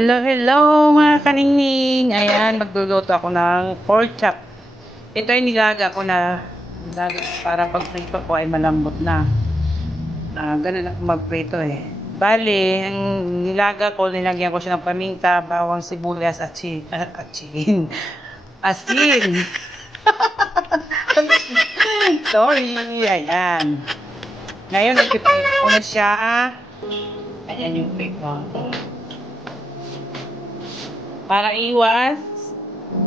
Hello, hello mga kaningning! Ayan, magluluto ako ng pork chop. Ito ay nilaga ko na nilaga para pag prito ko ay malambot na. Ganun ako magprito eh. Bale, ang nilaga ko, nilagyan ko siya ng paminta, bawang sibuyas at asin. Sorry, ayan. Ngayon, ipiprito ko na siya. Ayan yung prito. Para iwas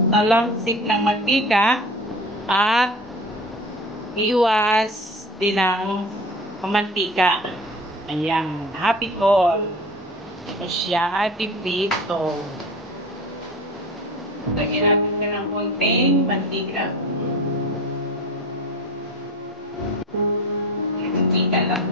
talamsik ng mantika at iwas din ng pamantika. Ayan, happy all. Ito siya, happy prito. Lagyan natin siya ng konting mantika. Mantika lang.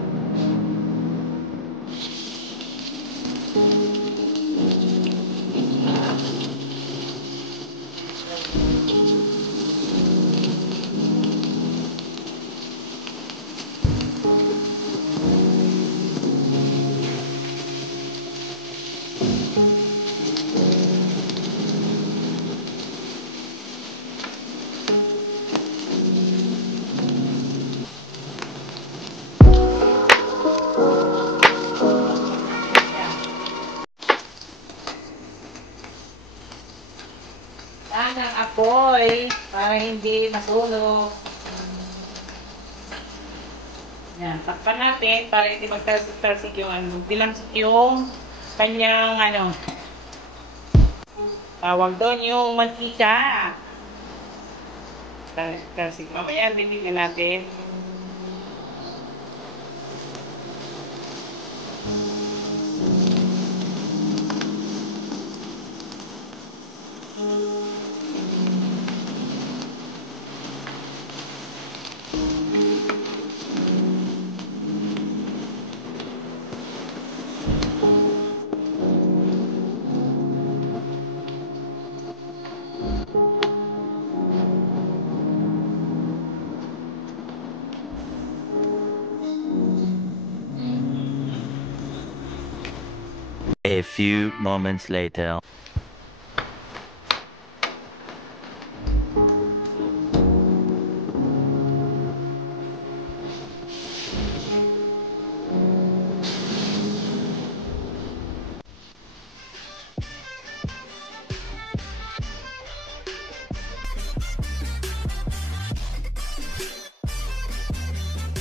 Yan ang apoy para hindi masunog. Yan, takpan natin para hindi magtalsik-talsik yung dilamsik yung kanyang tawag doon yung mantika. Talsik. Mamaya bibigyan natin. A few moments later.